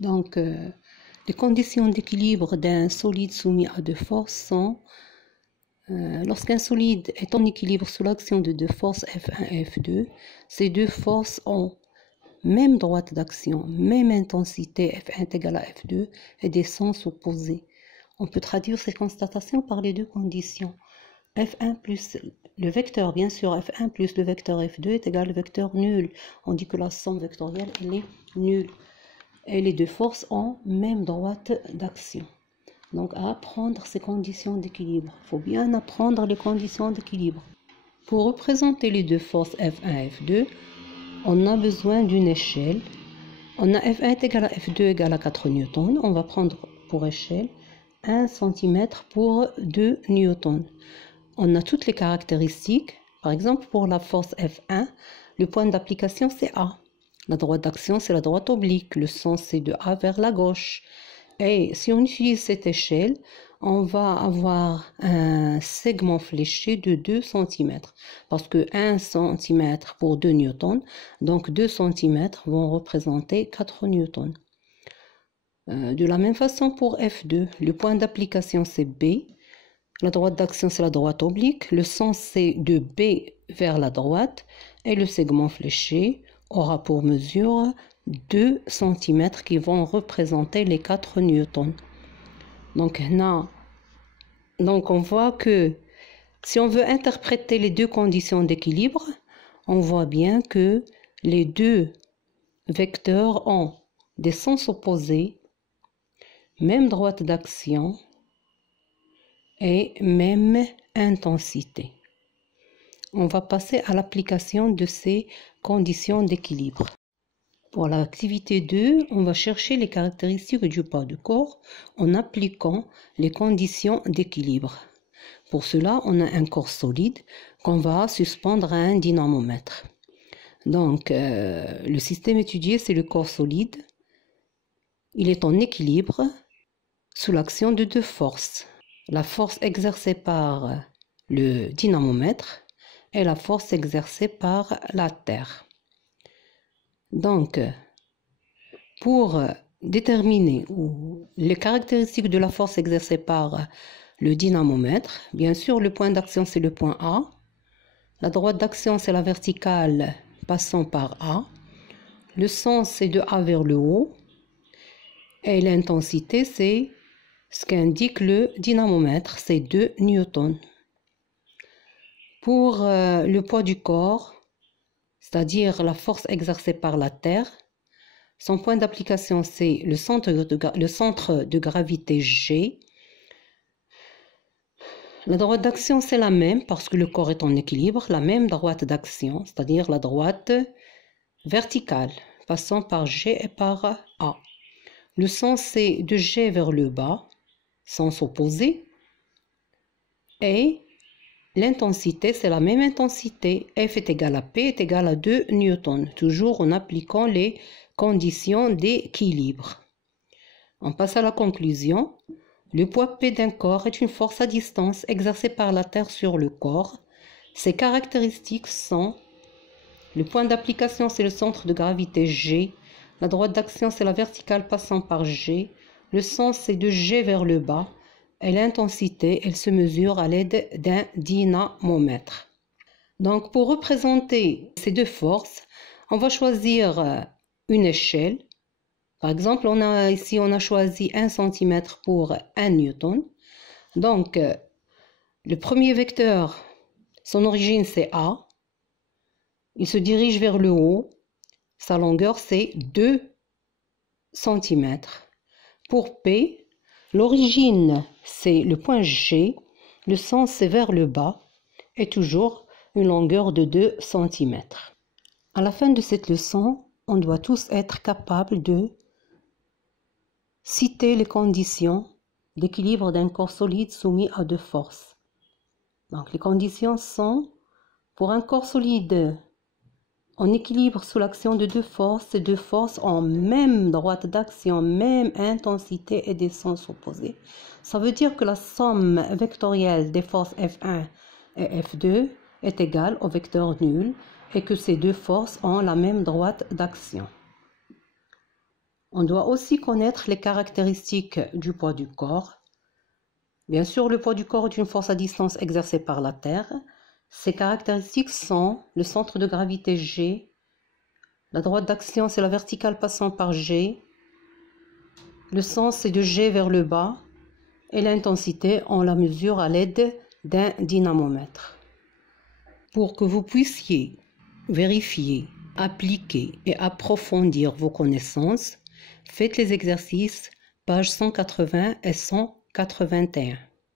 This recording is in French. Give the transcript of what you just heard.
Donc, les conditions d'équilibre d'un solide soumis à deux forces sont lorsqu'un solide est en équilibre sous l'action de deux forces F1 et F2, ces deux forces ont même droite d'action, même intensité, F1 est égal à F2, et des sens opposés. On peut traduire ces constatations par les deux conditions. F1 plus le vecteur, bien sûr, F1 plus le vecteur F2 est égal au vecteur nul. On dit que la somme vectorielle, elle est nulle. Et les deux forces ont même droite d'action. Donc, à apprendre ces conditions d'équilibre. Il faut bien apprendre les conditions d'équilibre. Pour représenter les deux forces F1 et F2, on a besoin d'une échelle. On a F1 est égal à F2 égal à 4 newtons. On va prendre pour échelle 1 cm pour 2 newtons. On a toutes les caractéristiques. Par exemple, pour la force F1, le point d'application c'est A. La droite d'action c'est la droite oblique. Le sens c'est de A vers la gauche. Et si on utilise cette échelle, on va avoir un segment fléché de 2 cm. Parce que 1 cm pour 2 newtons, donc 2 cm vont représenter 4 newtons. De la même façon pour F2, le point d'application c'est B. La droite d'action c'est la droite oblique. Le sens c'est de B vers la droite. Et le segment fléché aura pour mesure 2 cm qui vont représenter les 4 newtons. Donc, on voit que si on veut interpréter les deux conditions d'équilibre, on voit bien que les deux vecteurs ont des sens opposés, même droite d'action et même intensité. On va passer à l'application de ces conditions d'équilibre. Pour l'activité 2, on va chercher les caractéristiques du poids du corps en appliquant les conditions d'équilibre. Pour cela, on a un corps solide qu'on va suspendre à un dynamomètre. Donc, le système étudié, c'est le corps solide. Il est en équilibre sous l'action de deux forces. La force exercée par le dynamomètre et la force exercée par la Terre. Donc, pour déterminer les caractéristiques de la force exercée par le dynamomètre, bien sûr, le point d'action, c'est le point A. La droite d'action, c'est la verticale passant par A. Le sens, c'est de A vers le haut. Et l'intensité, c'est ce qu'indique le dynamomètre, c'est 2 newtons. Pour le poids du corps, c'est-à-dire la force exercée par la Terre, son point d'application, c'est le centre de gravité G. La droite d'action, c'est la même parce que le corps est en équilibre, la même droite d'action, c'est-à-dire la droite verticale, passant par G et par A. Le sens, c'est de G vers le bas, sens opposé. Et l'intensité, c'est la même intensité. F est égal à P est égal à 2 newtons, toujours en appliquant les conditions d'équilibre. On passe à la conclusion. Le poids P d'un corps est une force à distance exercée par la Terre sur le corps. Ses caractéristiques sont: le point d'application, c'est le centre de gravité G. La droite d'action, c'est la verticale passant par G. Le sens, c'est de G vers le bas. Et l'intensité, elle se mesure à l'aide d'un dynamomètre. Donc, pour représenter ces deux forces, on va choisir une échelle. Par exemple, on a choisi 1 cm pour 1 newton. Donc, le premier vecteur, son origine, c'est A. Il se dirige vers le haut. Sa longueur, c'est 2 cm. Pour P, l'origine, c'est le point G. Le sens, c'est vers le bas. Et toujours une longueur de 2 cm. À la fin de cette leçon, on doit tous être capables de citer les conditions d'équilibre d'un corps solide soumis à deux forces. Donc, les conditions sont: pour un corps solide en équilibre sous l'action de deux forces, ces deux forces ont même droite d'action, même intensité et des sens opposés. Ça veut dire que la somme vectorielle des forces F1 et F2 est égale au vecteur nul et que ces deux forces ont la même droite d'action. On doit aussi connaître les caractéristiques du poids du corps. Bien sûr, le poids du corps est une force à distance exercée par la Terre. Ces caractéristiques sont le centre de gravité G, la droite d'action c'est la verticale passant par G, le sens c'est de G vers le bas et l'intensité on la mesure à l'aide d'un dynamomètre. Pour que vous puissiez vérifier, appliquer et approfondir vos connaissances, faites les exercices pages 180 et 181.